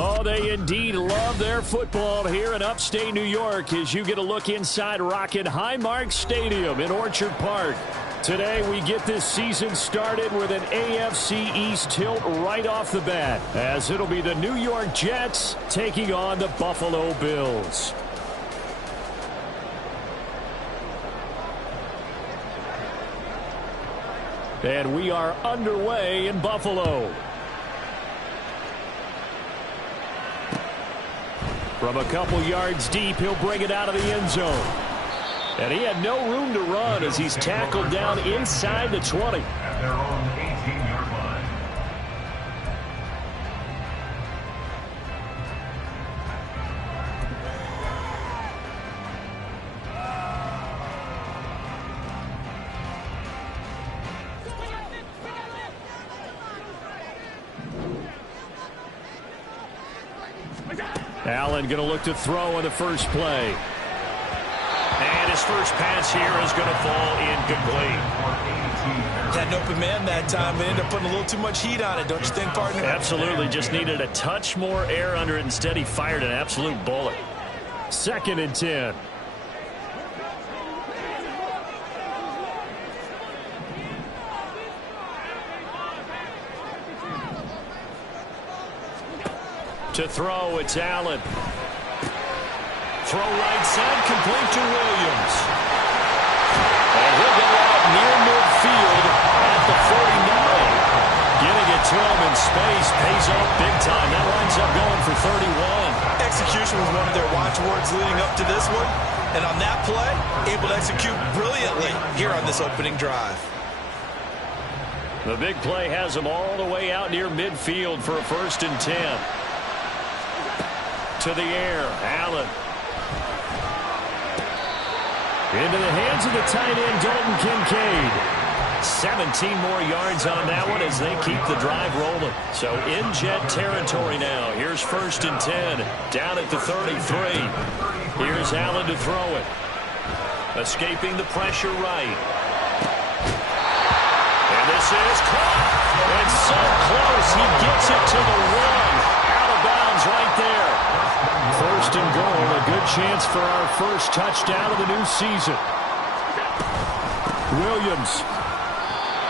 Oh, they indeed love their football here in upstate New York as you get a look inside Rocket Highmark Stadium in Orchard Park. Today we get this season started with an AFC East tilt right off the bat, as it'll be the New York Jets taking on the Buffalo Bills. And we are underway in Buffalo. From a couple yards deep, he'll bring it out of the end zone. And he had no room to run as he's tackled down inside the 20. At their own 18-yard line. Allen going to look to throw on the first play. And his first pass here is going to fall incomplete. Had an open man that time, but ended up putting a little too much heat on it, don't you think, partner? Absolutely. Just needed a touch more air under it. Instead, he fired an absolute bullet. 2nd and 10. To throw, it's Allen. Throw right side, complete to Williams. And he'll go out near midfield at the 49. Getting it to him in space pays off big time. That winds up going for 31. Execution was one of their watchwords leading up to this one. And on that play, able to execute brilliantly here on this opening drive. The big play has him all the way out near midfield for a 1st and 10. To the air, Allen. Into the hands of the tight end, Dalton Kincaid. 17 more yards on that one as they keep the drive rolling. So in Jet territory now. Here's 1st and 10. Down at the 33. Here's Allen to throw it. Escaping the pressure right. And this is caught. It's so close. He gets it to the 1. Out of bounds right there. 1st and goal, a good chance for our first touchdown of the new season. Williams.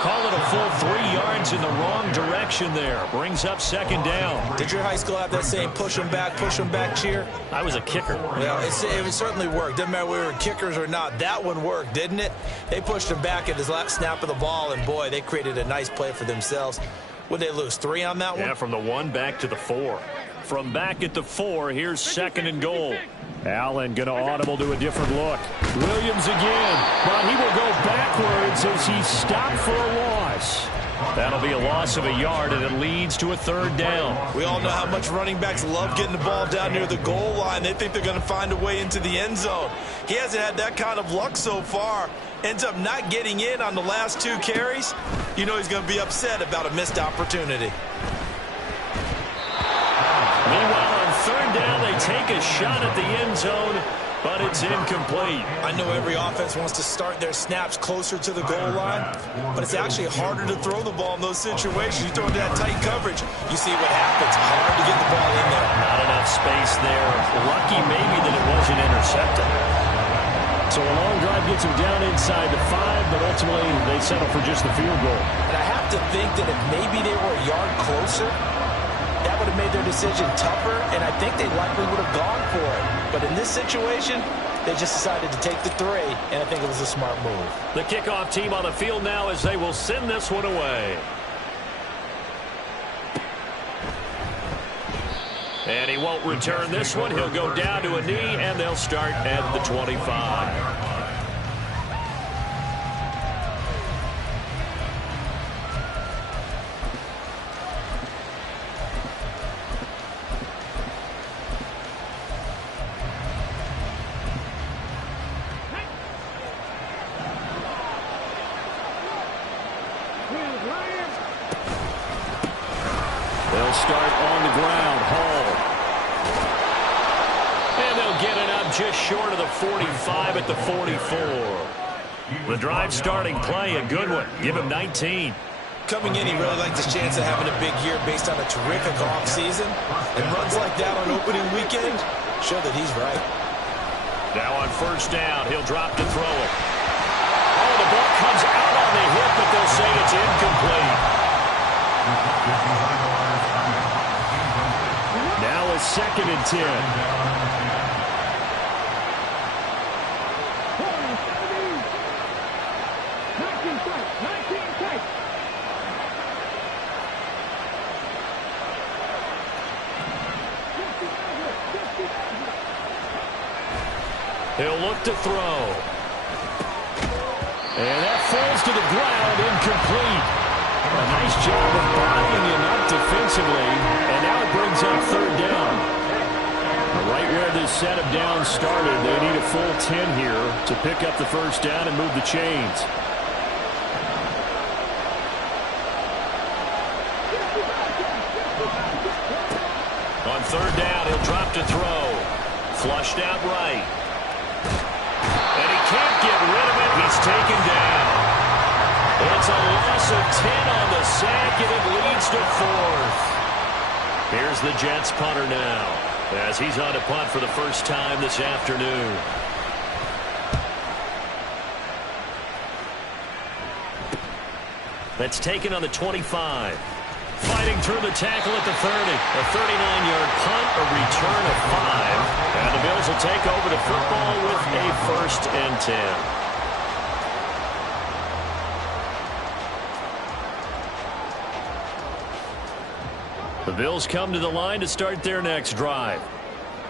Call it a full 3 yards in the wrong direction there. Brings up 2nd down. Did your high school have that same push them back cheer? I was a kicker. Well, it certainly worked. Didn't matter whether we were kickers or not. That one worked, didn't it? They pushed him back at his last snap of the ball, and boy, they created a nice play for themselves. Would they lose 3 on that one? Yeah, from the 1 back to the 4. From back at the 4, here's 2nd and goal. Allen going to audible to a different look. Williams again, but he will go backwards as he's stopped for a loss. That'll be a loss of a yard, and it leads to a 3rd down. We all know how much running backs love getting the ball down near the goal line. They think they're going to find a way into the end zone. He hasn't had that kind of luck so far. Ends up not getting in on the last 2 carries. You know he's going to be upset about a missed opportunity. Meanwhile, on 3rd down, they take a shot at the end zone, but it's incomplete. I know every offense wants to start their snaps closer to the goal line, but it's actually harder to throw the ball in those situations. You throw into that tight coverage, you see what happens. Hard to get the ball in there. Not enough space there. Lucky maybe that it wasn't intercepted. So a long drive gets them down inside the 5, but ultimately they settle for just the field goal. And I have to think that if maybe they were a yard closer, that would have made their decision tougher, and I think they likely would have gone for it. But in this situation, they just decided to take the 3, and I think it was a smart move. The kickoff team on the field now as they will send this one away. And he won't return this one. He'll go down to a knee, and they'll start at the 25. They'll start on the ground. Hall. And they'll get it up just short of the 45 at the 44. The drive starting play, a good one. Give him 19. Coming in, he really liked his chance of having a big year based on a terrific offseason. And runs like that on opening weekend show that he's right. Now on first down, he'll drop to throw it. Oh, the ball comes out on the hit, but they'll say it's incomplete. Now a 2nd and 10. He'll look to throw. And that falls to the ground, incomplete. A nice job of bodying him up defensively. And now it brings up 3rd down. Right where this set of downs started, they need a full 10 here to pick up the 1st down and move the chains. On 3rd down, he'll drop to throw. Flushed out right. And he can't get rid of it. He's taken down. It's a loss of 10 on the sack, and it leads to 4th. Here's the Jets punter now, as he's on to punt for the first time this afternoon. That's taken on the 25. Fighting through the tackle at the 30. A 39-yard punt, a return of 5. And the Bills will take over the football with a 1st and 10. The Bills come to the line to start their next drive.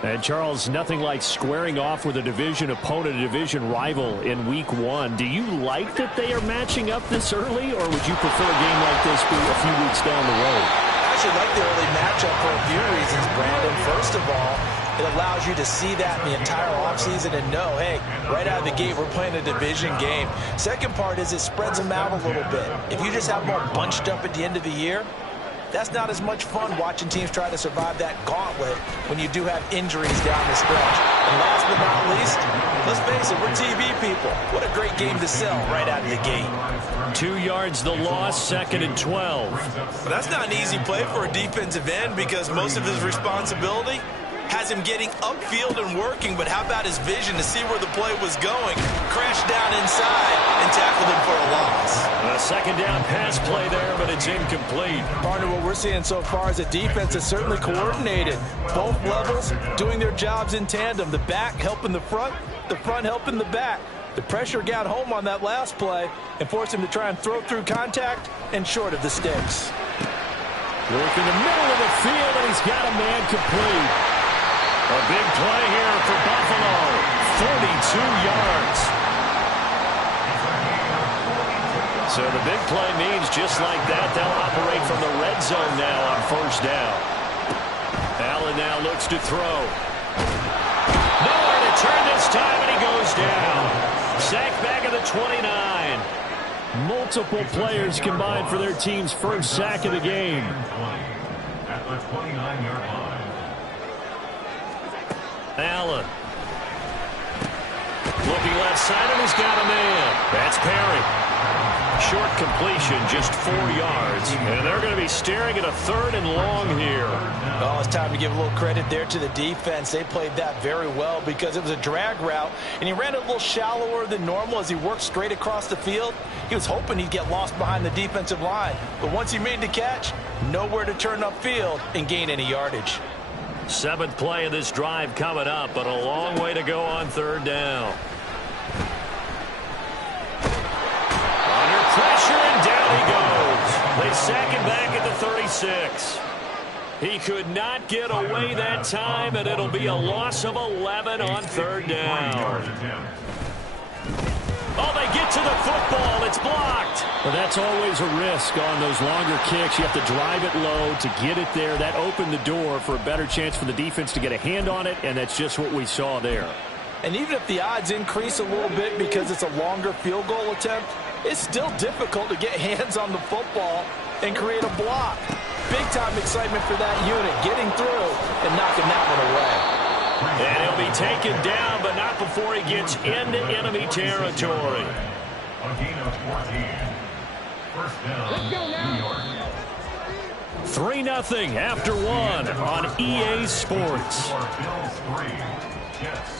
And, Charles, nothing like squaring off with a division opponent, a division rival in Week 1. Do you like that they are matching up this early, or would you prefer a game like this be a few weeks down the road? I actually like the early matchup for a few reasons, Brandon. First of all, it allows you to see that in the entire offseason and know, hey, right out of the gate, we're playing a division game. Second part is it spreads them out a little bit. If you just have them all bunched up at the end of the year, that's not as much fun watching teams try to survive that gauntlet when you do have injuries down the stretch. And last but not least, let's face it, we're TV people. What a great game to sell right out of the gate. 2 yards the loss, 2nd and 12. But that's not an easy play for a defensive end because most of his responsibility has him getting upfield and working, but how about his vision to see where the play was going, crashed down inside, and tackled him for a loss. A 2nd down pass play there, but it's incomplete. Partner, what we're seeing so far is a defense that's certainly coordinated. Both levels doing their jobs in tandem. The back helping the front helping the back. The pressure got home on that last play and forced him to try and throw through contact and short of the sticks. Work in the middle of the field, and he's got a man complete. A big play here for Buffalo. 42 yards. So the big play means just like that, they'll operate from the red zone now on 1st down. Allen now looks to throw. Nowhere to turn this time, and he goes down. Sacked back at the 29. Multiple players combined for their team's first sack of the game. At the 29-yard line. Allen. Looking left side, and he's got a man. That's Perry. Short completion, just 4 yards. And they're going to be staring at a 3rd and long here. Oh, it's time to give a little credit there to the defense. They played that very well because it was a drag route, and he ran it a little shallower than normal as he worked straight across the field. He was hoping he'd get lost behind the defensive line. But once he made the catch, nowhere to turn upfield and gain any yardage. 7th play of this drive coming up, but a long way to go on 3rd down. Under pressure, and down he goes. They sack him back at the 36. He could not get away that time, and it'll be a loss of 11 on 3rd down. Oh, they get to the football. It's blocked. Well, that's always a risk on those longer kicks. You have to drive it low to get it there. That opened the door for a better chance for the defense to get a hand on it, and that's just what we saw there. And even if the odds increase a little bit because it's a longer field goal attempt, it's still difficult to get hands on the football and create a block. Big-time excitement for that unit, getting through and knocking that one away. And he'll be taken down, but not before he gets into enemy territory. A gain of 14. First down, New York. 3-0 after one on EA Sports. Bills 3, Jets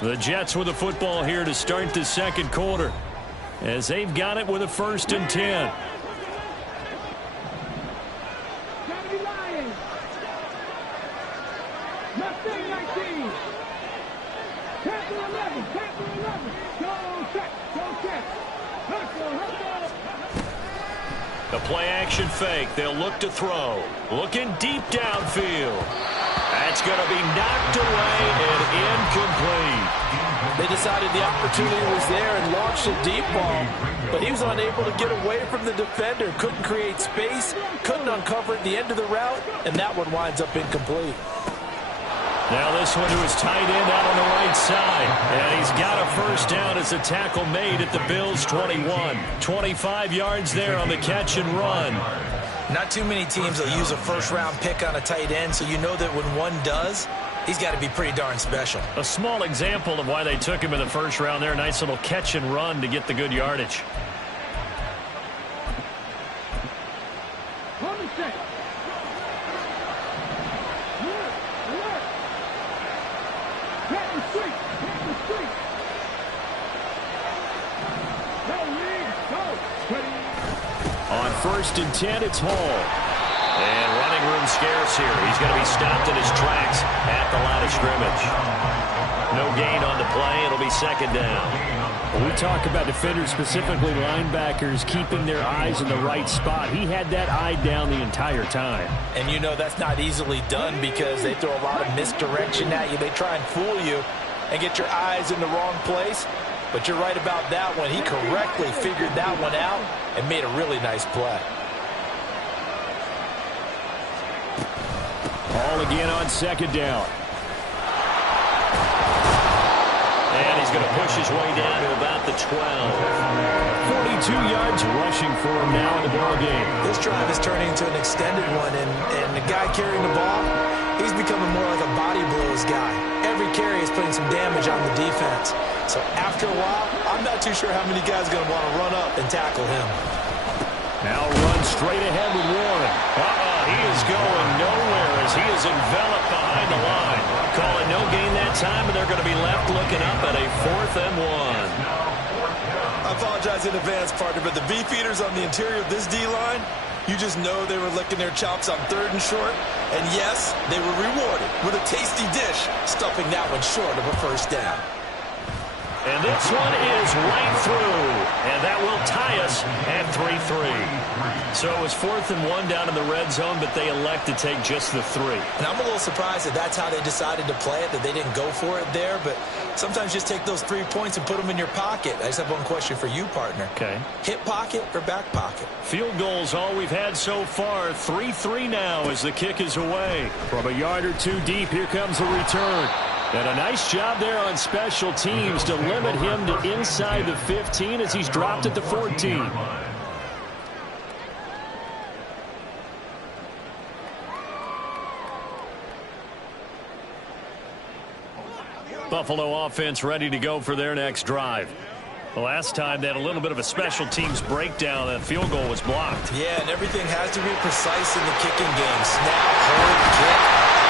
0. The Jets with the football here to start the second quarter, as they've got it with a 1st and 10. The play-action fake. They'll look to throw. Looking deep downfield. That's going to be knocked away and incomplete. They decided the opportunity was there and launched a deep ball, but he was unable to get away from the defender. Couldn't create space, couldn't uncover at the end of the route, and that one winds up incomplete. Now this one to his tight end out on the right side. And he's got a first down as a tackle made at the Bills' 21. 25 yards there on the catch and run. Not too many teams will use a first-round pick on a tight end, so you know that when one does, he's got to be pretty darn special. A small example of why they took him in the first round there. Nice little catch and run to get the good yardage. On 1st and 10, it's Hall. And running room scarce here. He's going to be stopped in his tracks at the line of scrimmage. No gain on the play. It'll be 2nd down. When we talk about defenders, specifically linebackers, keeping their eyes in the right spot. He had that eye down the entire time. And you know that's not easily done because they throw a lot of misdirection at you. They try and fool you and get your eyes in the wrong place. But you're right about that one. He correctly figured that one out and made a really nice play. Hall again on 2nd down. And he's going to push his way down to about the 12. 42 yards rushing for him now in the ballgame. This drive is turning into an extended one, and the guy carrying the ball, he's becoming more like a body blows guy. Every carry is putting some damage on the defense. So after a while, I'm not too sure how many guys are going to want to run up and tackle him. Now run straight ahead with Warren. He is going nowhere as he is enveloped behind the line. Calling no gain that time, and they're going to be left looking up at a 4th and 1. I apologize in advance, partner, but the beefeaters on the interior of this D-line, you just know they were licking their chops on 3rd and short. And yes, they were rewarded with a tasty dish, stuffing that one short of a first down. And this one is right through. And that will tie us at 3-3. So it was 4th and 1 down in the red zone, but they elect to take just the 3. And I'm a little surprised that that's how they decided to play it, that they didn't go for it there. But sometimes just take those 3 points and put them in your pocket. I just have one question for you, partner. Okay. Hip pocket or back pocket? Field goals all we've had so far. 3-3 now as the kick is away. From a yard or two deep, here comes the return. And a nice job there on special teams to limit him to inside the 15 as he's dropped at the 14. Buffalo offense ready to go for their next drive. The last time they had a little bit of a special teams breakdown. That field goal was blocked. Yeah, and everything has to be precise in the kicking game. Snap, hold, kick.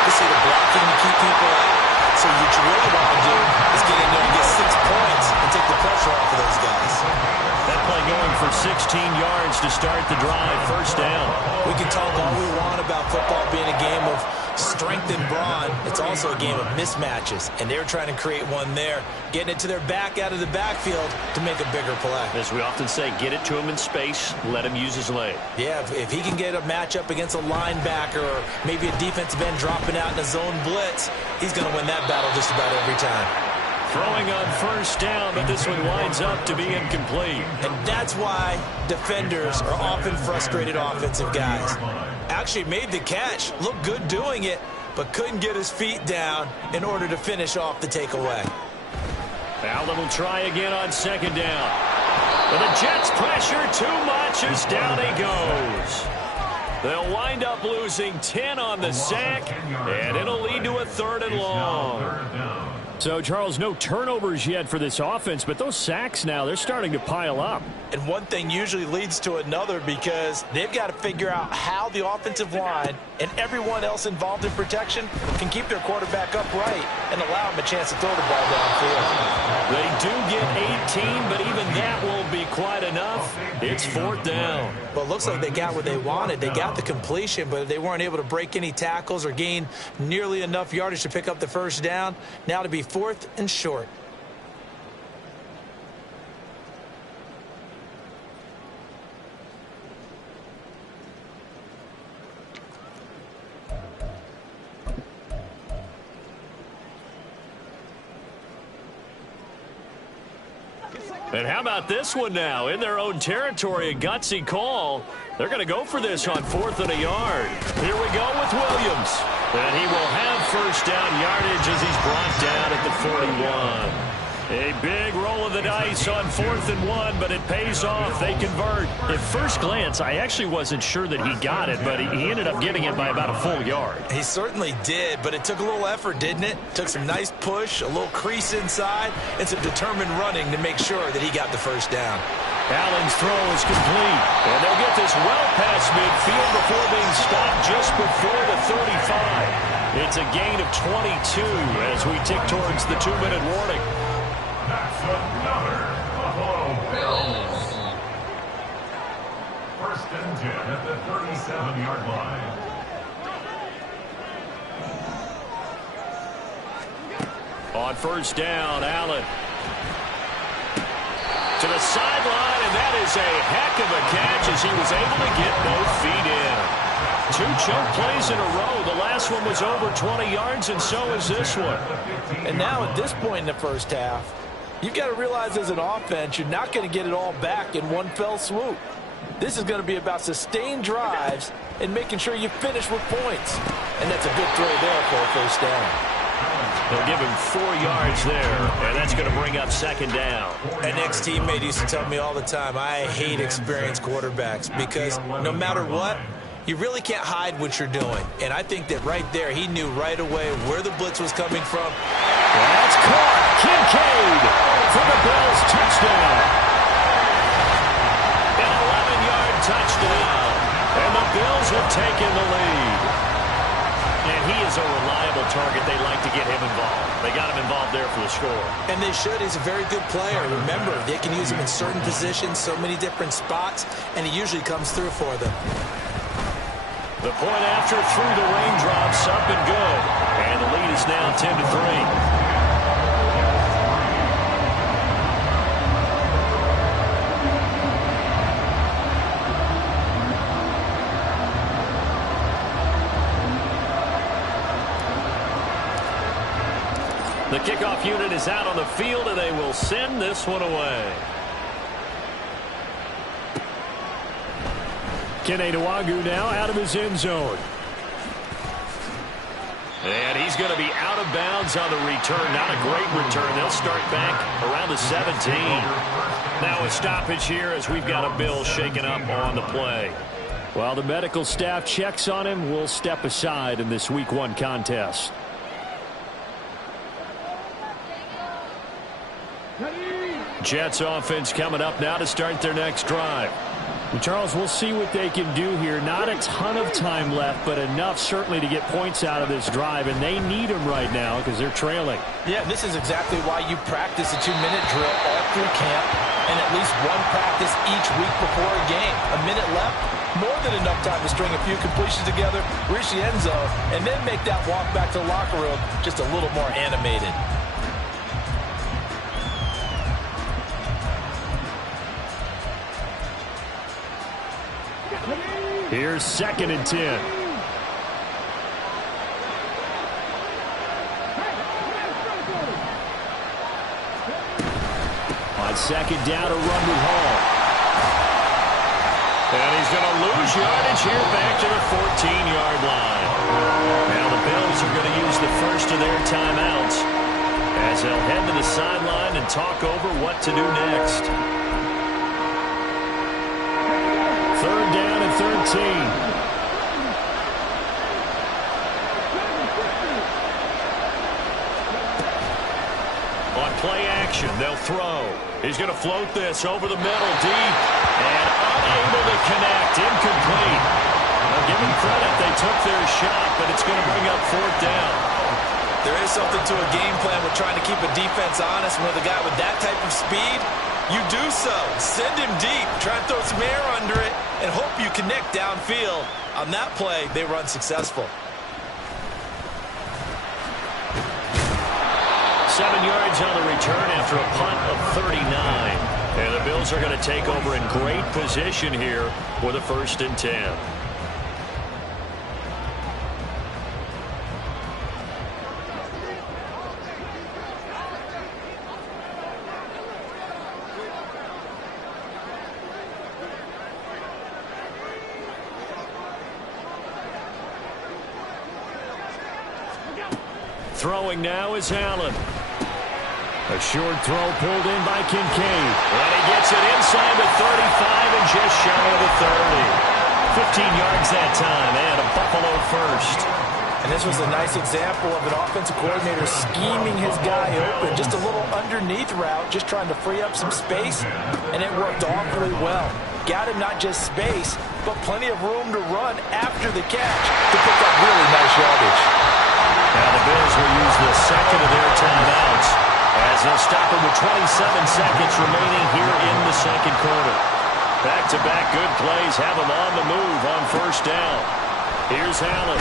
You see the blocking to keep people out. So what you really want to do is get in there and get 6 points and take the pressure off of those guys. That play going for 16 yards to start the drive. First down. We can talk all we want about football being a game of strength and brawn. It's also a game of mismatches, and they're trying to create one there, getting it to their back out of the backfield to make a bigger play. As we often say, get it to him in space, let him use his leg. Yeah, if he can get a matchup against a linebacker or maybe a defensive end dropping out in a zone blitz, he's going to win that battle just about every time. Throwing on first down, but this one winds up to be incomplete. And that's why defenders are often frustrated offensive guys. Actually made the catch, looked good doing it, but couldn't get his feet down in order to finish off the takeaway. Allen will try again on 2nd down. But the Jets pressure too much as down he goes. They'll wind up losing 10 on the sack, and it'll lead to a 3rd and long. So, Charles, no turnovers yet for this offense, but those sacks now, they're starting to pile up. And one thing usually leads to another because they've got to figure out how the offensive line and everyone else involved in protection can keep their quarterback upright and allow him a chance to throw the ball downfield. They do get 18, but even that won't be quite enough. It's 4th down. Well, it looks like they got what they wanted. They got the completion, but they weren't able to break any tackles or gain nearly enough yardage to pick up the first down. Now to be 4th and short. And how about this one now? In their own territory, a gutsy call. They're going to go for this on 4th and a yard. Here we go with Williams. And he will have first down yardage as he's brought down at the 41. A big roll of the dice on 4th and 1, but it pays off. They convert. At first glance, I actually wasn't sure that he got it, but he ended up getting it by about a full yard. He certainly did, but it took a little effort, didn't it? Took some nice push, a little crease inside, and some determined running to make sure that he got the first down. Allen's throw is complete, and they'll get this well past midfield before being stopped just before the 35. It's a gain of 22 as we tick towards the 2-minute warning. That's another Buffalo Bills. 1st and 10 at the 37-yard line. On first down, Allen. To the sideline, and that is a heck of a catch as he was able to get both feet in. 2 choke plays in a row. The last one was over 20 yards, and so is this one. And now at this point in the first half, you've got to realize as an offense, you're not going to get it all back in one fell swoop. This is going to be about sustained drives and making sure you finish with points. And that's a good throw there for a first down. They'll give him 4 yards there, and that's going to bring up 2nd down. An ex-teammate used to tell me all the time, I hate experienced quarterbacks because no matter what, you really can't hide what you're doing. And I think that right there, he knew right away where the blitz was coming from. That's caught. Kincaid for the Bills touchdown. An 11-yard touchdown. And the Bills have taken the lead. And he is a reliable target. They like to get him involved. They got him involved there for the score. And they should. He's a very good player. Remember, they can use him in certain positions, so many different spots, and he usually comes through for them. The point after through the raindrops, up and good. And the lead is now 10-3. The kickoff unit is out on the field, and they will send this one away. Kene Nwagu now out of his end zone. And he's going to be out of bounds on the return. Not a great return. They'll start back around the 17. Now a stoppage here as we've got a Bill shaken up on the play. While the medical staff checks on him, we'll step aside in this Week 1 contest. Jets offense coming up now to start their next drive. And Charles, we'll see what they can do here. Not a ton of time left, but enough certainly to get points out of this drive, and they need them right now because they're trailing. Yeah, this is exactly why you practice a 2-minute drill all through camp and at least one practice each week before a game. A minute left, more than enough time to string a few completions together, reach the end zone, and then make that walk back to the locker room just a little more animated. Here's 2nd and 10. On 2nd down, a run with Hall. And he's going to lose yardage here back to the 14-yard line. Now the Bills are going to use the first of their timeouts as they'll head to the sideline and talk over what to do next. 3rd down and 13. action. They'll throw. He's going to float this over the middle, deep, and unable to connect. Incomplete. Now, give them credit. They took their shot, but it's going to bring up fourth down. There is something to a game plan with trying to keep a defense honest. When with a guy with that type of speed, you do so. Send him deep. Try and throw some air under it and hope you connect downfield. On that play, they run successful. 7 yards on the return after a punt of 39. And the Bills are going to take over in great position here for the 1st and 10. Throwing now is Allen. A short throw pulled in by Kincaid. And he gets it inside the 35 and just shy of the 30. 15 yards that time and a Buffalo first. And this was a nice example of an offensive coordinator scheming his guy open. Just a little underneath route, just trying to free up some space, and it worked awfully well. Got him not just space, but plenty of room to run after the catch to pick up really nice yardage. Now the Bills will use the second of their timeouts as they'll stop it with 27 seconds remaining here in the second quarter. Back-to-back good plays have them on the move on first down. Here's Allen.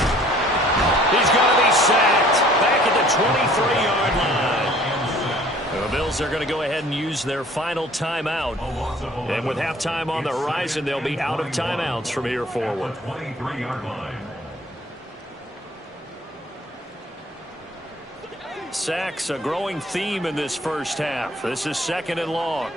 He's going to be sacked back at the 23-yard line. The Bills are going to go ahead and use their final timeout. And with halftime on the horizon, they'll be out of timeouts from here forward. 23-yard line. Sacks, a growing theme in this first half. This is 2nd and long.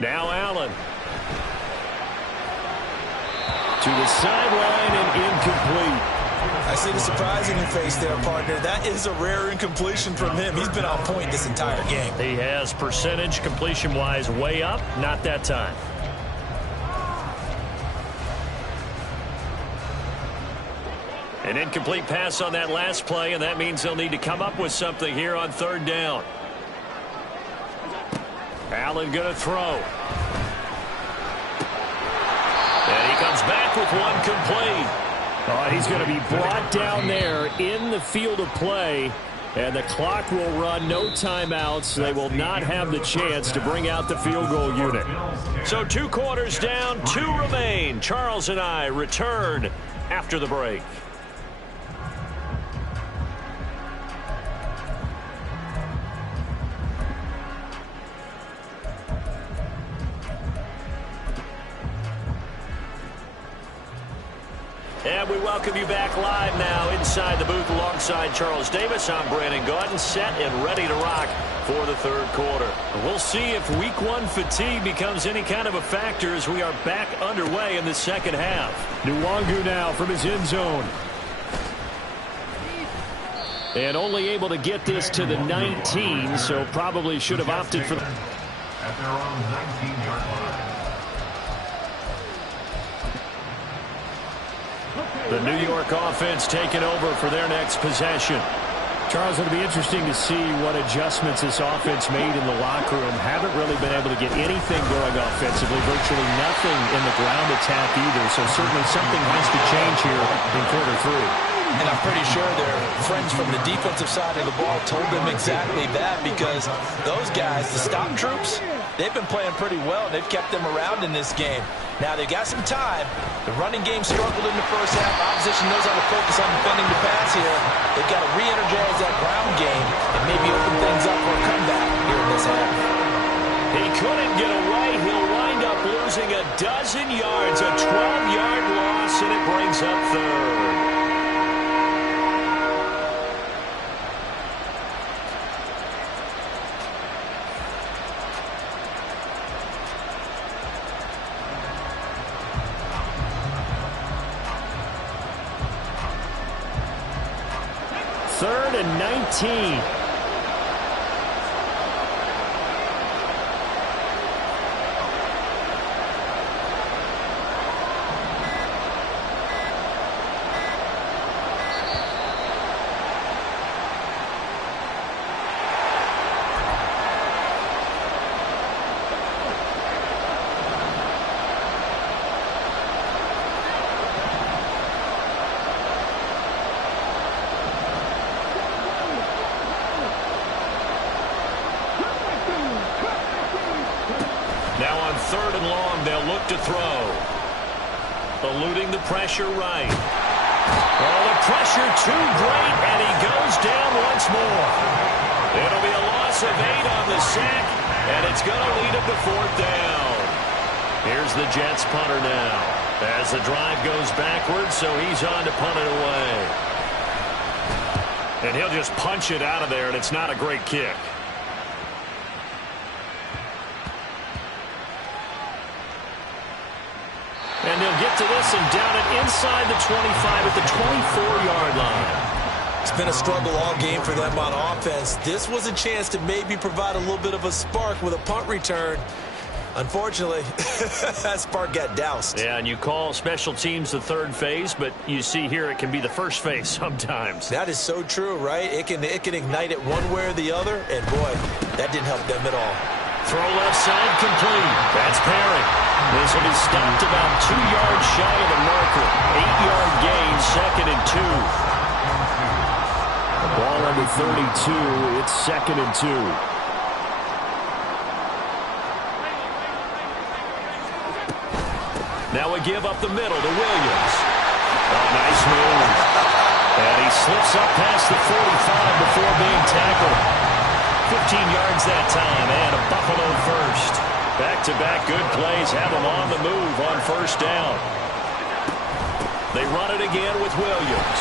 Now Allen. To the sideline and incomplete. I see the surprise in your face there, partner. That is a rare incompletion from him. He's been on point this entire game. He has percentage completion-wise way up. Not that time. An incomplete pass on that last play, and that means they'll need to come up with something here on 3rd down. Allen going to throw. And he comes back with one complete. Oh, he's going to be brought down there in the field of play. And the clock will run, no timeouts. They will not have the chance to bring out the field goal unit. So 2 quarters down, 2 remain. Charles and I return after the break. And we welcome you back live now inside the booth alongside Charles Davis. I'm Brandon Gaudin, set and ready to rock for the 3rd quarter. We'll see if week 1 fatigue becomes any kind of a factor as we are back underway in the second half. Nwangu now from his end zone. And only able to get this to the 19, so probably should have opted for... At their own 19-yard line. The New York offense taking over for their next possession. Charles, it'll be interesting to see what adjustments this offense made in the locker room. Haven't really been able to get anything going offensively. Virtually nothing in the ground attack either. So certainly something has to change here in quarter 3. And I'm pretty sure their friends from the defensive side of the ball told them exactly that, because those guys, the stop troops, they've been playing pretty well, and they've kept them around in this game. Now, they've got some time. The running game struggled in the first half. Opposition knows how to focus on defending the pass here. They've got to re-energize that ground game and maybe open things up for a comeback here in this half. He couldn't get away. He'll wind up losing a dozen yards, a 12-yard loss, and it brings up 3rd. 3rd and 19. To throw. Eluding the pressure right. Oh, the pressure too great, and he goes down once more. It'll be a loss of 8 on the sack, and it's going to lead him to 4th down. Here's the Jets punter now. As the drive goes backwards, so he's on to punt it away. And he'll just punch it out of there, and it's not a great kick. And they'll get to this and down it inside the 25 at the 24-yard line. It's been a struggle all game for them on offense. This was a chance to maybe provide a little bit of a spark with a punt return. Unfortunately, that spark got doused. Yeah, and you call special teams the 3rd phase, but you see here it can be the 1st phase sometimes. That is so true, right? It can ignite it one way or the other, and boy, that didn't help them at all. Throw left side complete. That's Perry. This will be stopped about 2 yards shy of the marker. 8-yard gain, 2nd and 2. The ball under 32. It's 2nd and 2. Now we give up the middle to Williams. Oh, nice move. And he slips up past the 45 before being tackled. 15 yards that time, and a Buffalo first. Back-to-back good plays have them on the move on 1st down. They run it again with Williams.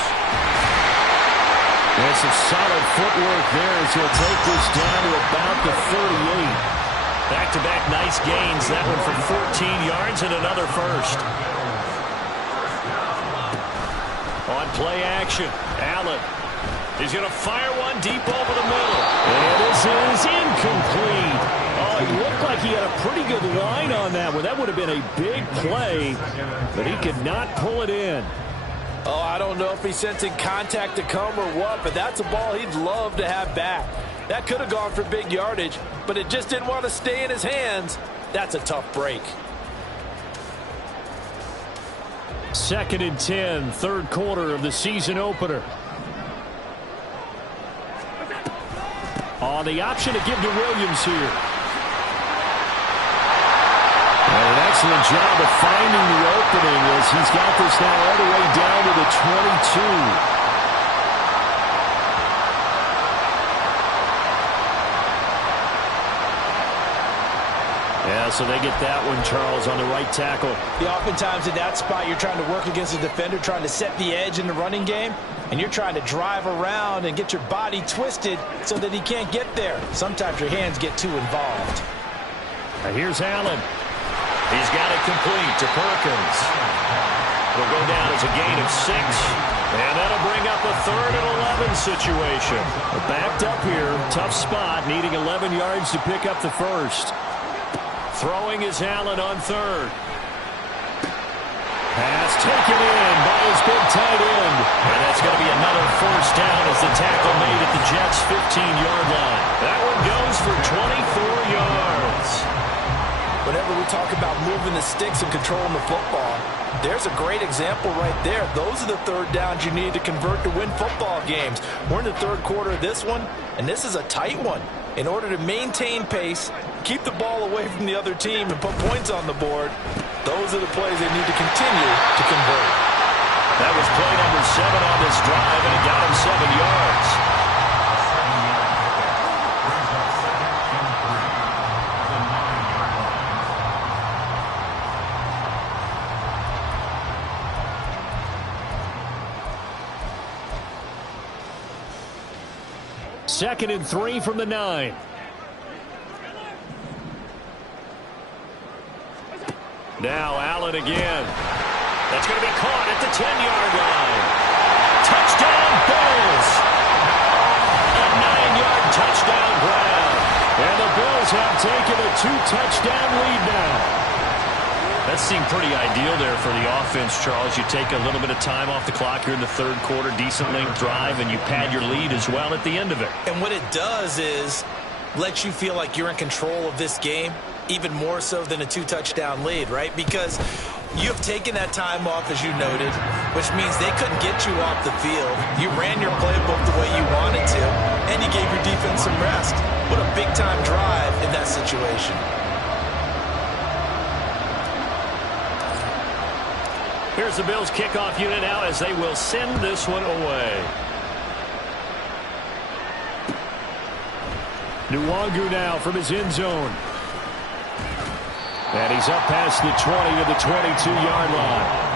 And some solid footwork there as he'll take this down to about the 38. Back-to-back nice gains. That one for 14 yards and another first. On play action, Allen. He's going to fire one deep over the middle. And this is incomplete. Oh, he looked like he had a pretty good line on that one. That would have been a big play, but he could not pull it in. Oh, I don't know if he's sensing contact to come or what, but that's a ball he'd love to have back. That could have gone for big yardage, but it just didn't want to stay in his hands. That's a tough break. 2nd and 10, 3rd quarter of the season opener. On the option to give to Williams here. And an excellent job of finding the opening as he's got this now all the way down to the 22. Yeah, so they get that one, Charles, on the right tackle. Yeah, oftentimes in that spot, you're trying to work against a defender, trying to set the edge in the running game, and you're trying to drive around and get your body twisted so that he can't get there. Sometimes your hands get too involved. And here's Allen. He's got it complete to Perkins. It'll go down as a gain of 6, and that'll bring up a 3rd and 11 situation. Backed up here, tough spot, needing 11 yards to pick up the first. Throwing is Allen on 3rd. Pass taken in by his big tight end. And that's going to be another 1st down as the tackle made at the Jets' 15-yard line. That one goes for 24 yards. Whenever we talk about moving the sticks and controlling the football, there's a great example right there. Those are the 3rd downs you need to convert to win football games. We're in the 3rd quarter of this one, and this is a tight one. In order to maintain pace, keep the ball away from the other team, and put points on the board, those are the plays they need to continue to convert. That was play number 7 on this drive, and it got him 7 yards. Second and 3 from the 9. Now Allen again. That's going to be caught at the 10-yard line. Touchdown, Bills. taken a 2-touchdown lead now. That seemed pretty ideal there for the offense, Charles. You take a little bit of time off the clock here in the third quarter, decent length drive, and you pad your lead as well at the end of it. And what it does is let you feel like you're in control of this game, even more so than a 2-touchdown lead, right? Because you have taken that time off, as you noted, which means they couldn't get you off the field. You ran your playbook the way you wanted to, and you gave your defense some rest. What a big-time drive in that situation. Here's the Bills kickoff unit now as they will send this one away. Nwangu now from his end zone. And he's up past the 20 to the 22-yard line.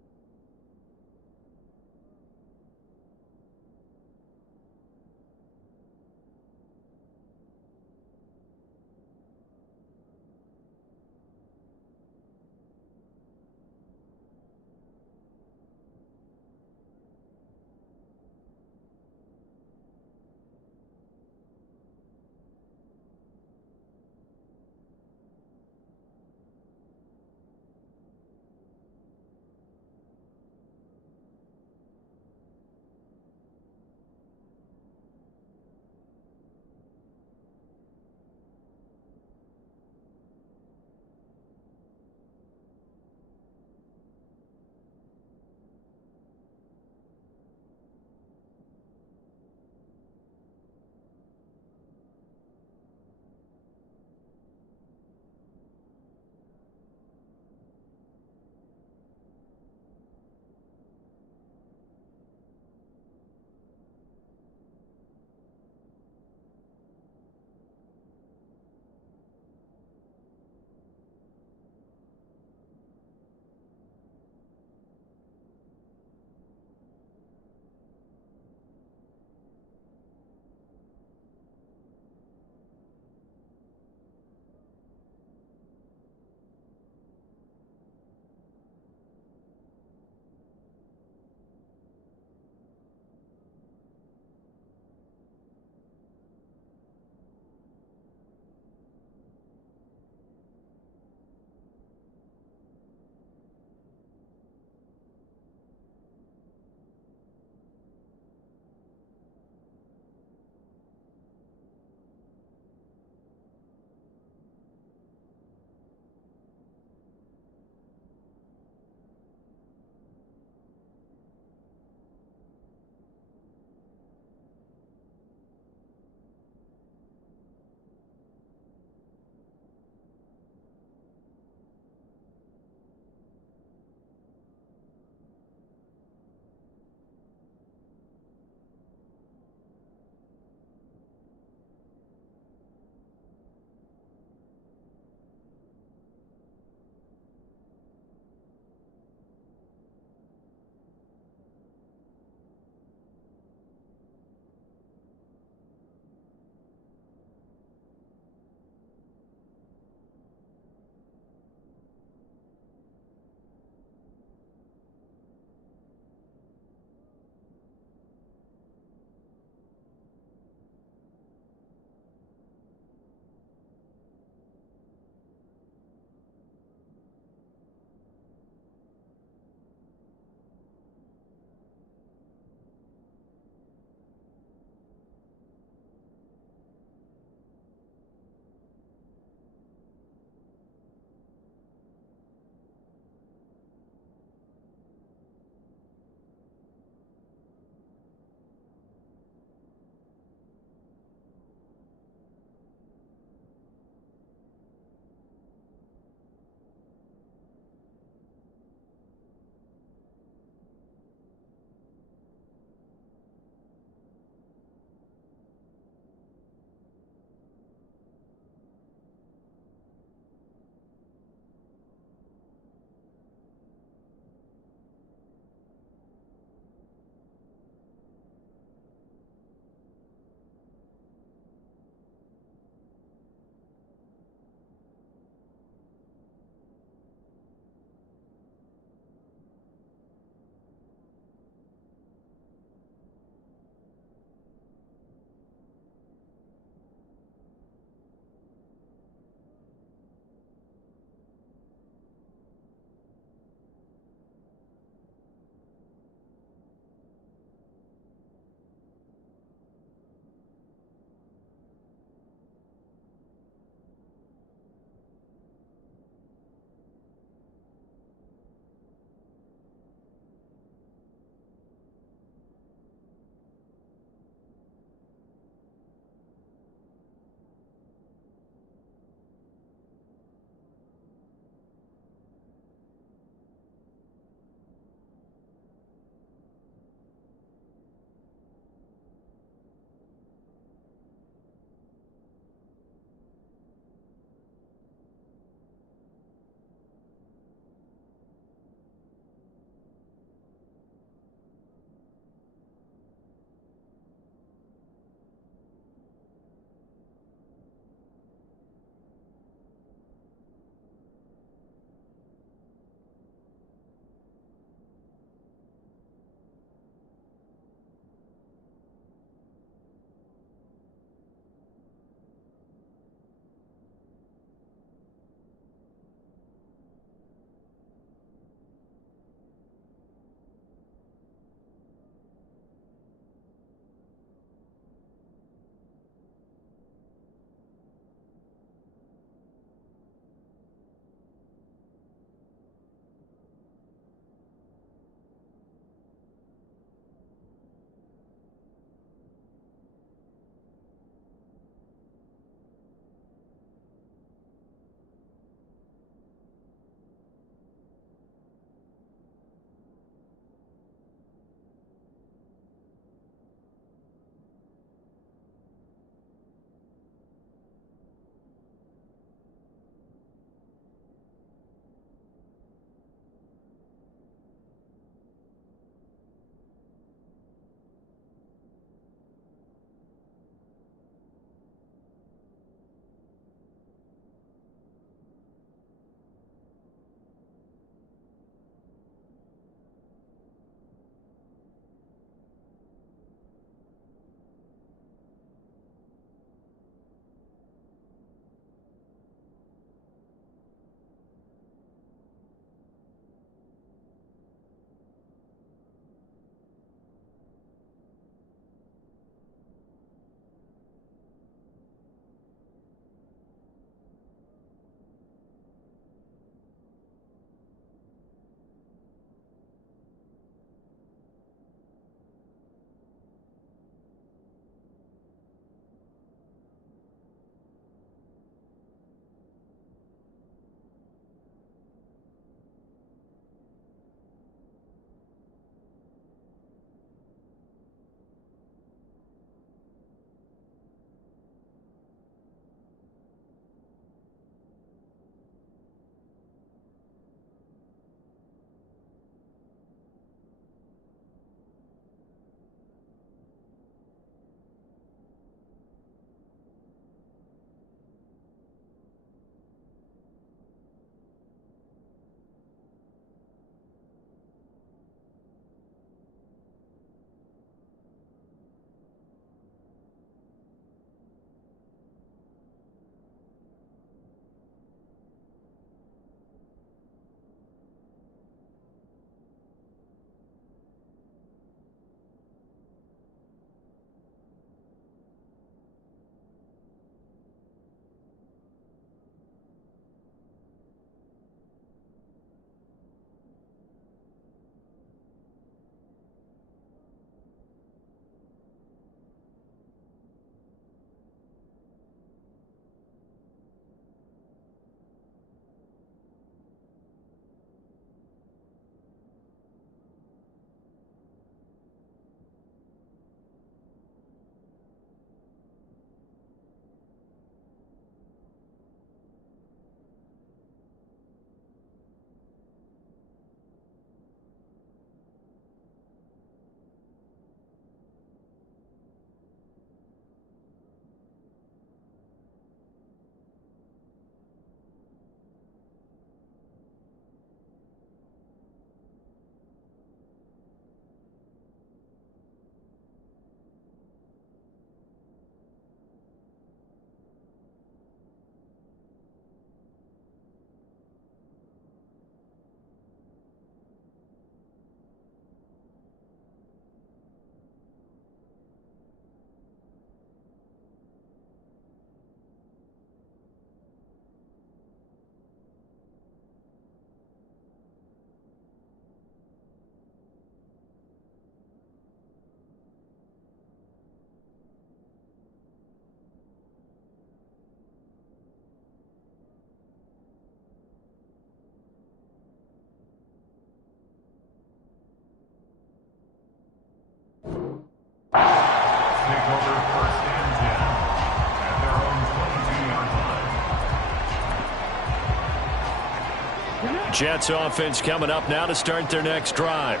Jets offense coming up now to start their next drive.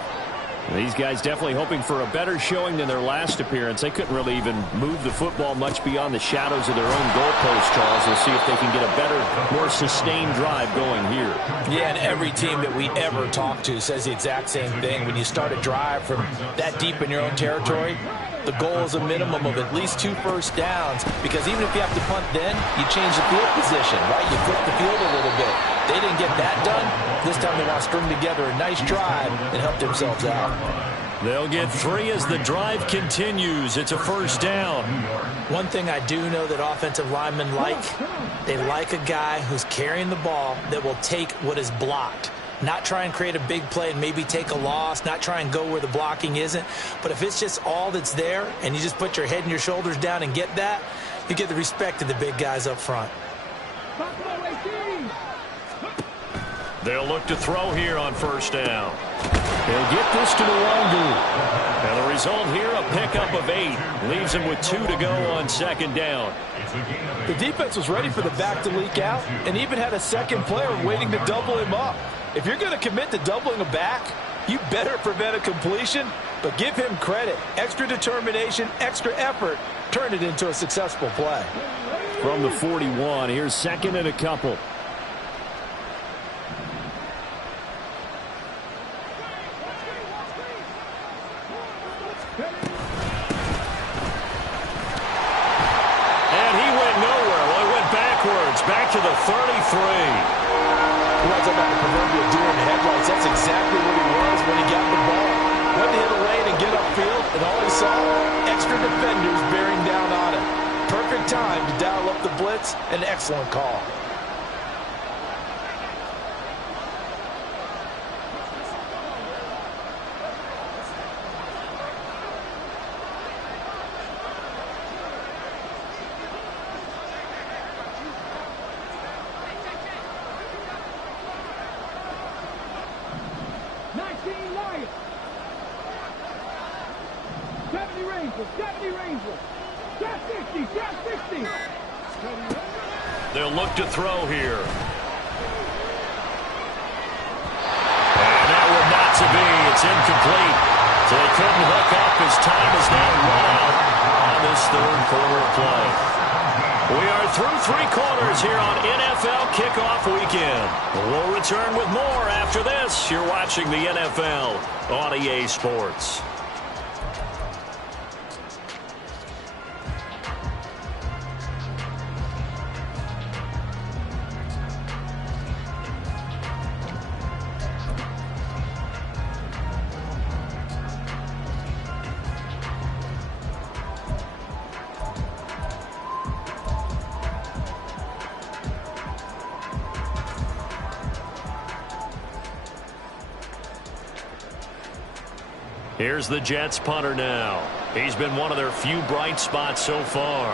These guys definitely hoping for a better showing than their last appearance. They couldn't really even move the football much beyond the shadows of their own goalpost, Charles. We'll see if they can get a better, more sustained drive going here. Yeah, and every team that we ever talk to says the exact same thing. When you start a drive from that deep in your own territory, the goal is a minimum of at least 2 first downs, because even if you have to punt then, you change the field position, right? You flip the field a little bit. They didn't get that done. This time they want to string together a nice drive and help themselves out. They'll get 3 as the drive continues. It's a first down. One thing I do know that offensive linemen like, they like a guy who's carrying the ball that will take what is blocked. Not try and create a big play and maybe take a loss, not try and go where the blocking isn't. But if it's just all that's there and you just put your head and your shoulders down and get that, you get the respect of the big guys up front. They'll look to throw here on first down. They'll get this to Nwangu. And the result here, a pickup of 8. Leaves him with 2 to go on second down. The defense was ready for the back to leak out and even had a second player waiting to double him up. If you're going to commit to doubling a back, you better prevent a completion, but give him credit. Extra determination, extra effort, turn it into a successful play. From the 41, here's second and a couple. Back to the 33. You want to talk about the proverbial deer in the headlights? That's exactly what he was when he got the ball. Went to hit a lane and get upfield, and all he saw, extra defenders bearing down on him. Perfect time to dial up the blitz. An excellent call. They'll look to throw here. And that would not to be. It's incomplete. So they couldn't hook up as time is now run out on this third quarter of play. We are through 3 quarters here on NFL Kickoff Weekend. We'll return with more after this. You're watching the NFL on EA Sports. Here's the Jets punter now. He's been one of their few bright spots so far.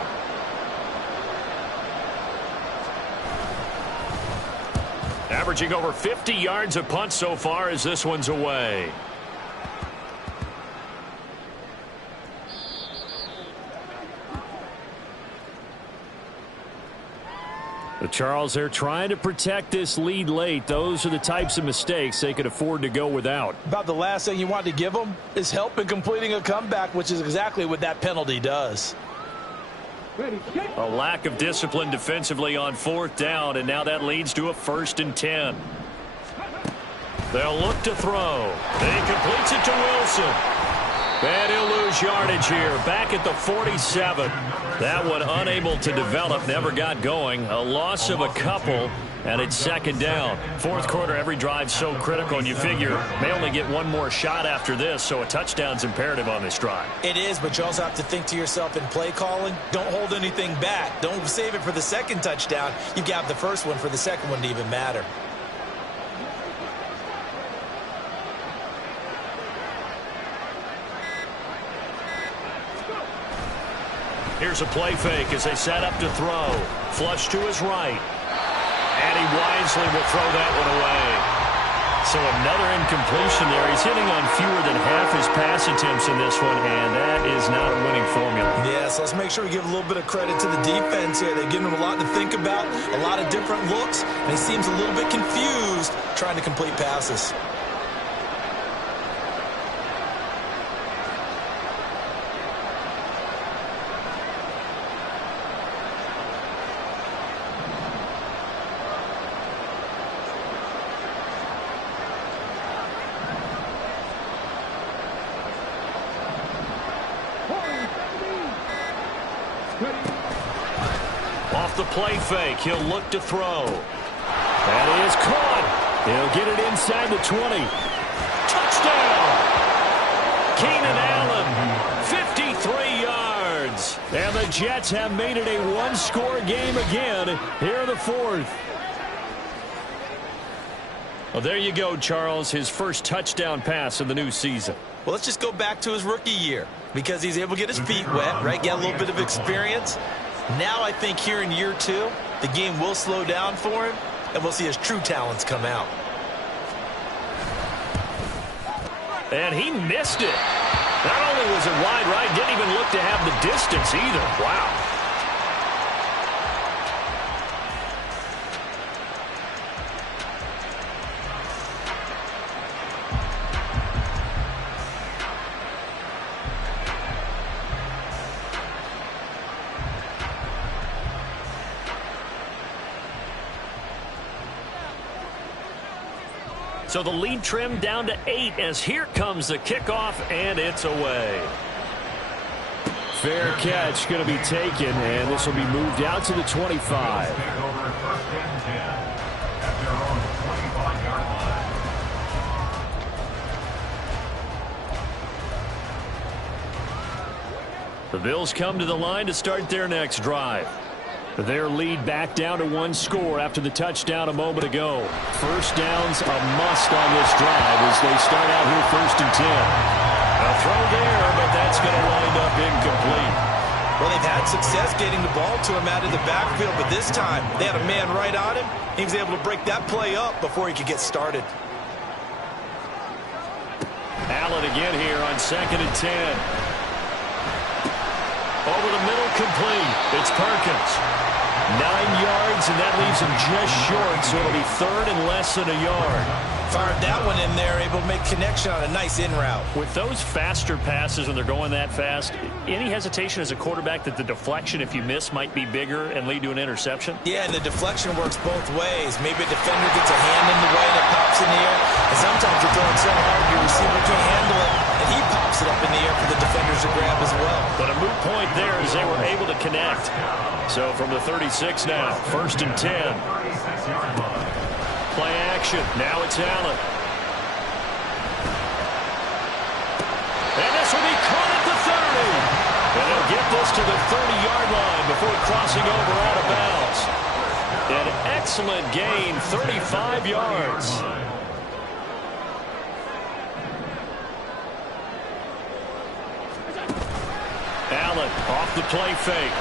Averaging over 50 yards a punt so far as this one's away. Charles, they're trying to protect this lead late. Those are the types of mistakes they could afford to go without. About the last thing you want to give them is help in completing a comeback, which is exactly what that penalty does. A lack of discipline defensively on 4th down, and now that leads to a 1st and 10. They'll look to throw. He completes it to Wilson. And he'll lose yardage here. Back at the 47. That one unable to develop, never got going. A loss of a couple, and it's 2nd down. 4th quarter, every drive so critical, and you figure may only get one more shot after this, so a touchdown's imperative on this drive. It is, but you also have to think to yourself in play calling, don't hold anything back. Don't save it for the 2nd touchdown. You got the first one for the 2nd one to even matter. Here's a play fake as they set up to throw. Flush to his right. And he wisely will throw that one away. So another incompletion there. He's hitting on fewer than half his pass attempts in this one, and that is not a winning formula. Yeah, so let's make sure we give a little bit of credit to the defense here. They're giving him a lot to think about, a lot of different looks, and he seems a little bit confused trying to complete passes. Off the play fake, he'll look to throw. That is caught. He'll get it inside the 20. Touchdown! Keenan Allen, 53 yards. And the Jets have made it a one-score game again here in the fourth. Well, there you go, Charles. His first touchdown pass in the new season. Well, let's just go back to his rookie year because he's able to get his feet wet, right? Get a little bit of experience. Now I think here in year two, the game will slow down for him, and we'll see his true talents come out. And he missed it. Not only was it wide right, didn't even look to have the distance either. Wow. So the lead trimmed down to 8 as here comes the kickoff, and it's away. Fair catch going to be taken, and this will be moved out to the 25. The Bills come to the line to start their next drive. Their lead back down to one score after the touchdown a moment ago. First down's a must on this drive as they start out here 1st and 10. A throw there, but that's going to wind up incomplete. Well, they've had success getting the ball to him out of the backfield, but this time they had a man right on him. He was able to break that play up before he could get started. Allen again here on 2nd and 10. Over the middle, complete. It's Perkins. 9 yards, and that leaves him just short, so it'll be 3rd and less than a yard. Fired that one in there, able to make connection on a nice in route. With those faster passes when they're going that fast, any hesitation as a quarterback that the deflection, if you miss, might be bigger and lead to an interception? Yeah, and the deflection works both ways. Maybe a defender gets a hand in the way and it pops in the air, and sometimes you're throwing so hard your receiver can't handle it, and he pops it up in the air for the defenders to grab as well. But a moot point there as they were able to connect. So from the 36 now, 1st and 10. Play action. Now it's Allen. And this will be caught at the 30. And he'll get this to the 30-yard line before crossing over out of bounds. An excellent gain, 35 yards. Allen off the play fake.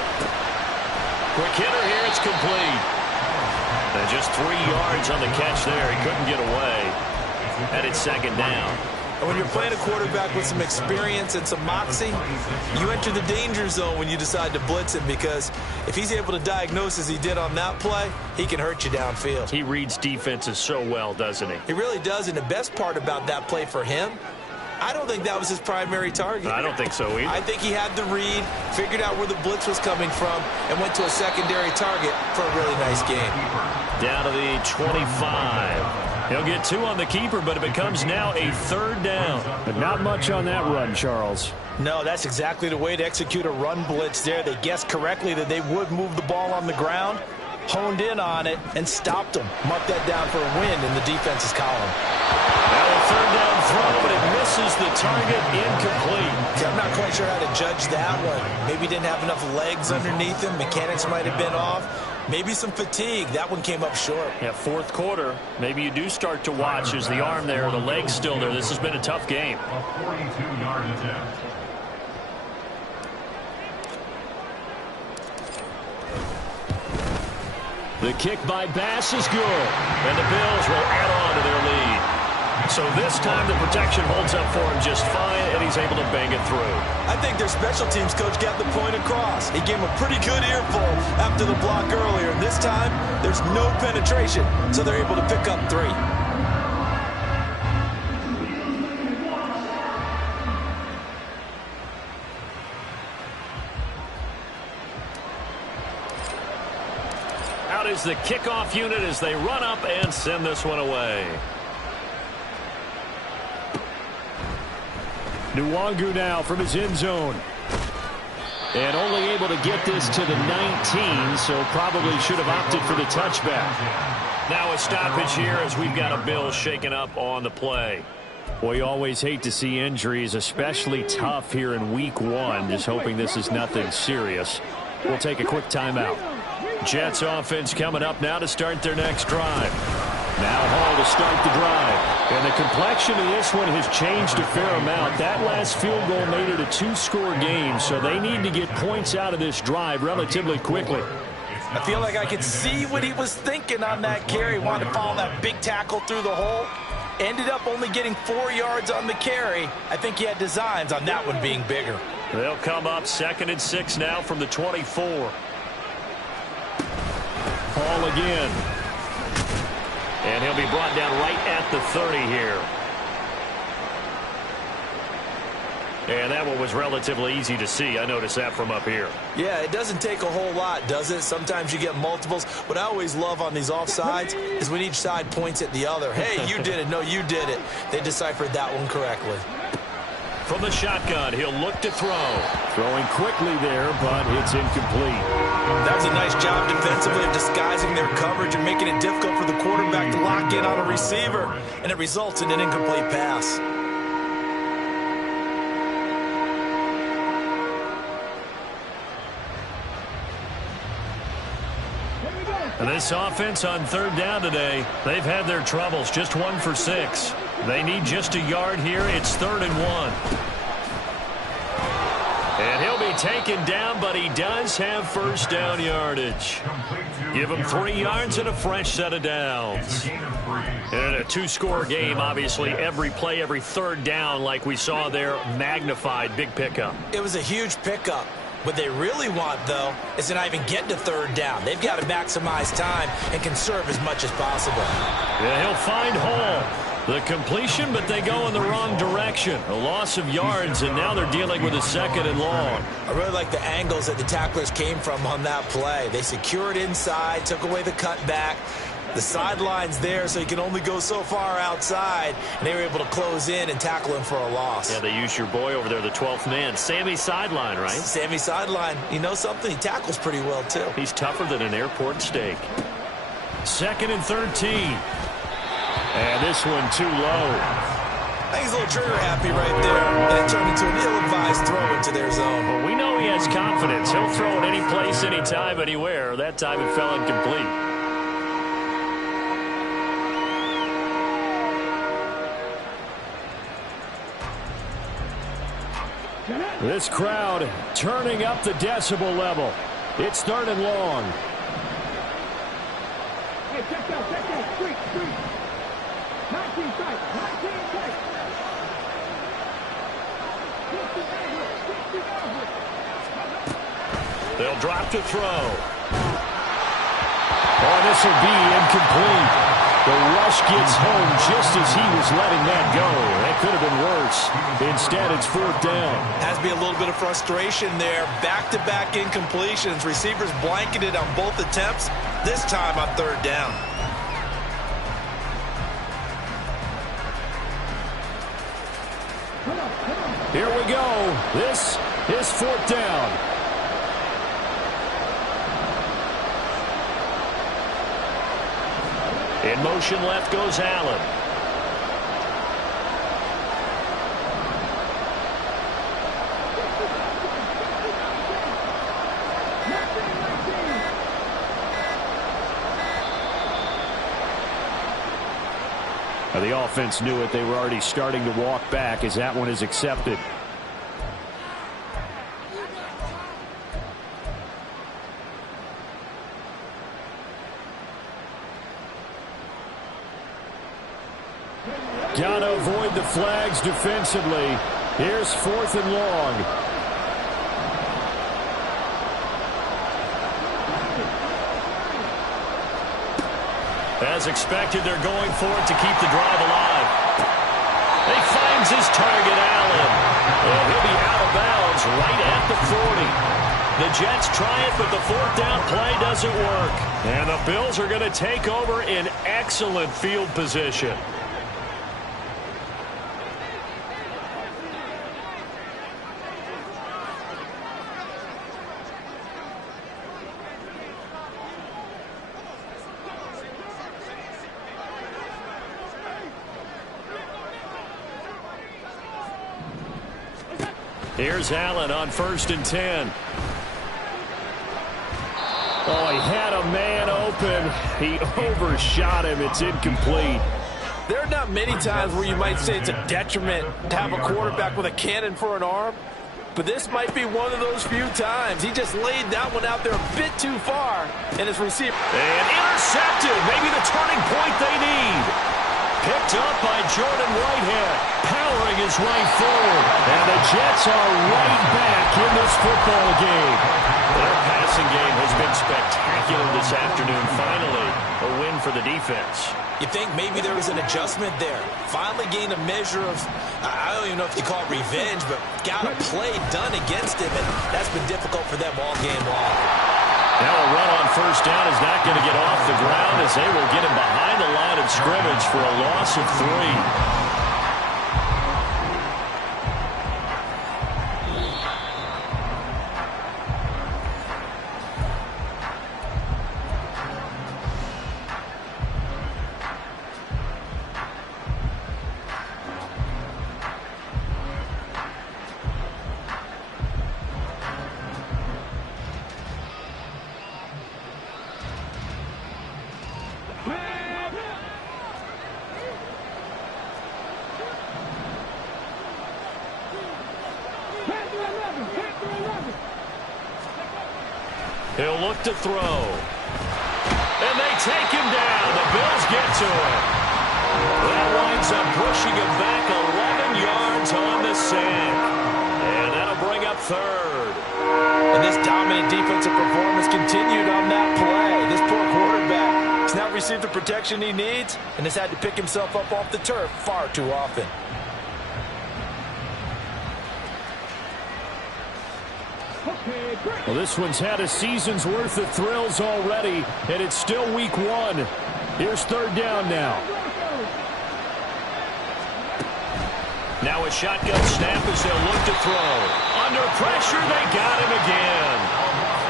Quick hitter here, it's complete. And just 3 yards on the catch there. He couldn't get away. And it's 2nd down. And when you're playing a quarterback with some experience and some moxie, you enter the danger zone when you decide to blitz him, because if he's able to diagnose as he did on that play, he can hurt you downfield. He reads defenses so well, doesn't he? He really does, and the best part about that play for him, I don't think that was his primary target. I don't think so either. I think he had the read, figured out where the blitz was coming from, and went to a secondary target for a really nice game. Down to the 25. He'll get 2 on the keeper, but it becomes now a 3rd down. But not much on that run, Charles. No, that's exactly the way to execute a run blitz there. They guessed correctly that they would move the ball on the ground, honed in on it, and stopped them. Mark that down for a win in the defense's column. Now a 3rd down throw, but it misses the target, incomplete. I'm not quite sure how to judge that one. Maybe didn't have enough legs underneath him. Mechanics might have been off. Maybe some fatigue. That one came up short. Yeah, 4th quarter. Maybe you do start to watch as the arm there, the leg's still there. This has been a tough game. A 42-yard attempt. The kick by Bass is good, and the Bills will add on to their lead. So this time the protection holds up for him just fine, and he's able to bang it through. I think their special teams coach got the point across. He gave him a pretty good earful after the block earlier. And this time, there's no penetration, so they're able to pick up 3. Out is the kickoff unit as they run up and send this one away. Nwangu now from his end zone. And only able to get this to the 19, so probably should have opted for the touchback. Now a stoppage here as we've got a Bill shaken up on the play. Well, you always hate to see injuries, especially tough here in week 1. Just hoping this is nothing serious. We'll take a quick timeout. Jets offense coming up now to start their next drive. Now Hall to start the drive. And the complexion of this one has changed a fair amount. That last field goal made it a 2-score game, so they need to get points out of this drive relatively quickly. I feel like I could see what he was thinking on that carry. Wanted to follow that big tackle through the hole. Ended up only getting 4 yards on the carry. I think he had designs on that one being bigger. They'll come up 2nd and 6 now from the 24. Hall again. And he'll be brought down right at the 30 here. And that one was relatively easy to see. I noticed that from up here. Yeah, it doesn't take a whole lot, does it? Sometimes you get multiples. What I always love on these offsides is when each side points at the other. Hey, you did it. No, you did it. They deciphered that one correctly. From the shotgun, he'll look to throw. Throwing quickly there, but it's incomplete. That was a nice job defensively of disguising their coverage and making it difficult for the quarterback to lock in on a receiver. And it results in an incomplete pass. And this offense on 3rd down today, they've had their troubles. Just 1 for 6. They need just a yard here. It's 3rd and 1. And he'll be taken down, but he does have first down yardage. Give him 3 yards and a fresh set of downs. And in a 2-score game, obviously, every play, every 3rd down, like we saw there, magnified, big pickup. It was a huge pickup. What they really want, though, is to not even get to 3rd down. They've got to maximize time and conserve as much as possible. Yeah, he'll find Hall. The completion, but they go in the wrong direction. A loss of yards, and now they're dealing with a 2nd and long. I really like the angles that the tacklers came from on that play. They secured inside, took away the cutback. The sideline's there, so he can only go so far outside, and they were able to close in and tackle him for a loss. Yeah, they used your boy over there, the 12th man. Sammy Sideline, right? Sammy Sideline. You know something? He tackles pretty well, too. He's tougher than an airport steak. 2nd and 13. And this one too low. I think he's a little trigger happy right there. And it turned into an ill-advised throw into their zone. Well, we know he has confidence. He'll throw it any place, anytime, anywhere. That time it fell incomplete. This crowd turning up the decibel level. It's 3rd and long. Hey, check that, street. 19 tight, 19 tight. 60 over. They'll drop to throw. Oh, this will be incomplete. The rush gets home just as he was letting that go. That could have been worse. Instead, it's 4th down. Has to be a little bit of frustration there. Back-to-back incompletions. Receivers blanketed on both attempts. This time on 3rd down. Here we go. This is 4th down. In motion left goes Allen. Now the offense knew it. They were already starting to walk back as that one is accepted. Gotta avoid the flags defensively. Here's 4th and long. As expected, they're going for it to keep the drive alive. He finds his target, Allen. And he'll be out of bounds right at the 40. The Jets try it, but the 4th down play doesn't work. And the Bills are going to take over in excellent field position. Here's Allen on 1st and 10. Oh, he had a man open. He overshot him. It's incomplete. There are not many times where you might say it's a detriment to have a quarterback with a cannon for an arm, but this might be one of those few times. He just laid that one out there a bit too far, and his receiver. And intercepted. Maybe the turning point they need. Picked up by Jordan Whitehead, powering his way forward. And the Jets are right back in this football game. Their passing game has been spectacular this afternoon. Finally, a win for the defense. You think maybe there was an adjustment there. Finally gained a measure of, I don't even know if you call it revenge, but got a play done against him, and that's been difficult for them all game long. Now a run on 1st down is not going to get off the ground as they will get him behind the line of scrimmage for a loss of 3. He'll look to throw. And they take him down. The Bills get to him. That winds up pushing him back 11 yards on the sack. And that'll bring up 3rd. And this dominant defensive performance continued on that play. This poor quarterback has not received the protection he needs and has had to pick himself up off the turf far too often. Well, this one's had a season's worth of thrills already, and it's still week 1. Here's 3rd down now. Now a shotgun snap as they'll look to throw. Under pressure, they got him again.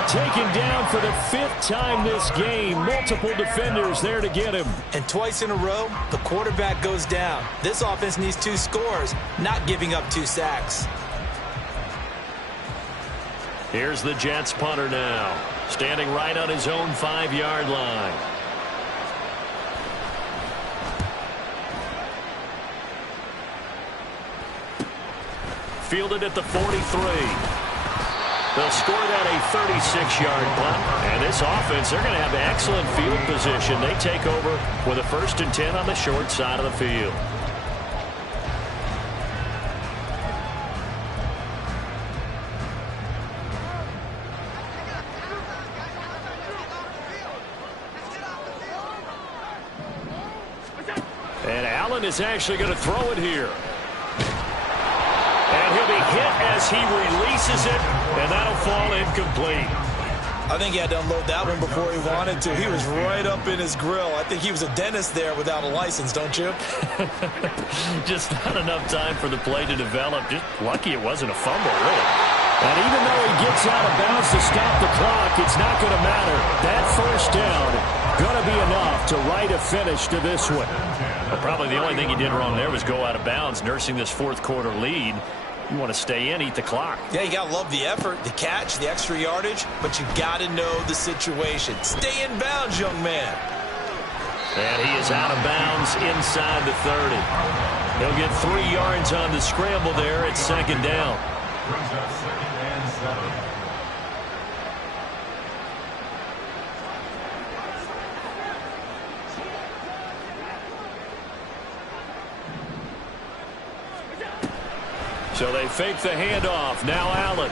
Taken down for the 5th time this game. Multiple defenders there to get him. And twice in a row, the quarterback goes down. This offense needs 2 scores, not giving up 2 sacks. Here's the Jets punter now, standing right on his own 5-yard line. Fielded at the 43. They'll score that a 36-yard punt. And this offense, they're going to have excellent field position. They take over with a 1st and 10 on the short side of the field. And Allen is actually going to throw it here. And he'll be hit as he releases it, and that'll fall incomplete. I think he had to unload that one before he wanted to. He was right up in his grill. I think he was a dentist there without a license, don't you? Just not enough time for the play to develop. Just lucky it wasn't a fumble, really. And even though he gets out of bounds to stop the clock, it's not going to matter. That 1st down going to be enough to write a finish to this one. Well, probably the only thing he did wrong there was go out of bounds, nursing this 4th quarter lead. You want to stay in, eat the clock. Yeah, you got to love the effort, the catch, the extra yardage, but you got to know the situation. Stay in bounds, young man. And he is out of bounds inside the 30. He'll get 3 yards on the scramble there at 2nd down. Brings up 2nd and 7. So they fake the handoff. Now Allen.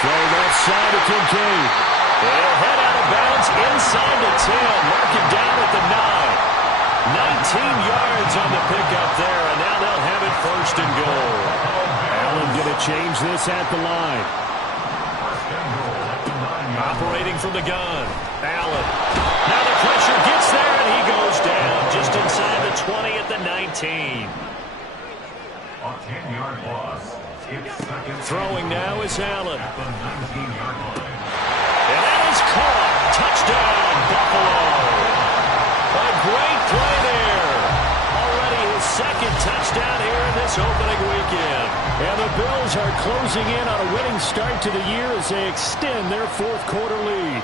Throw left side to Kincaid. They'll head out of bounds inside the 10. Mark it down at the 9. 19 yards on the pickup there, and now they'll have it first and goal. Allen going to change this at the line. Operating from the gun. Allen. Now the pressure gets there, and he goes down just inside the 20 at the 19. A 10-yard loss. Throwing now is Allen. At the 19-yard line. And that is caught. Touchdown, Buffalo. A great play there. Already his second touchdown here in this opening weekend. And the Bills are closing in on a winning start to the year as they extend their fourth quarter lead.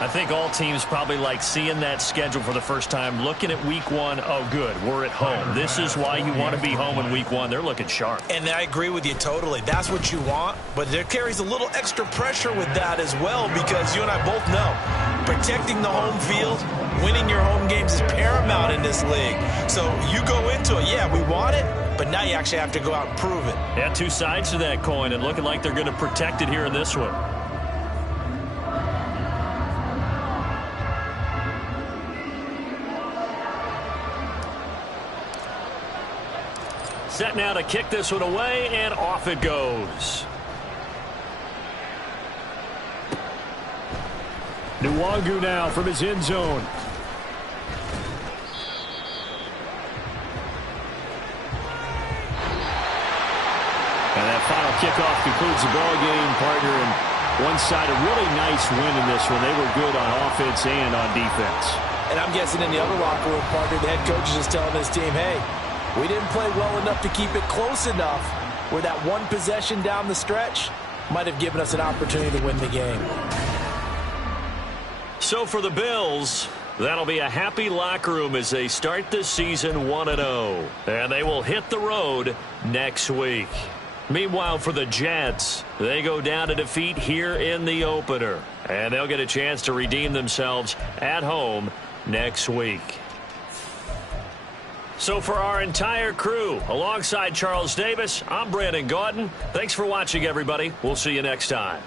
I think all teams probably like seeing that schedule for the first time, looking at week one. Oh, good, we're at home. This is why you want to be home in week one. They're looking sharp. And I agree with you totally. That's what you want, but there carries a little extra pressure with that as well because you and I both know protecting the home field, winning your home games is paramount in this league. So you go into it, yeah, we want it, but now you actually have to go out and prove it. Yeah, two sides to that coin, and looking like they're going to protect it here in this one. Set now to kick this one away, and off it goes. Nwangu now from his end zone. And that final kickoff concludes the ball game, partner. And one side, a really nice win in this one. They were good on offense and on defense. And I'm guessing in the other locker room, partner, the head coach is just telling his team, hey, we didn't play well enough to keep it close enough where that one possession down the stretch might have given us an opportunity to win the game. So for the Bills, that'll be a happy locker room as they start this season 1-0. And they will hit the road next week. Meanwhile, for the Jets, they go down to defeat here in the opener. And they'll get a chance to redeem themselves at home next week. So for our entire crew, alongside Charles Davis, I'm Brandon Gaudin. Thanks for watching, everybody. We'll see you next time.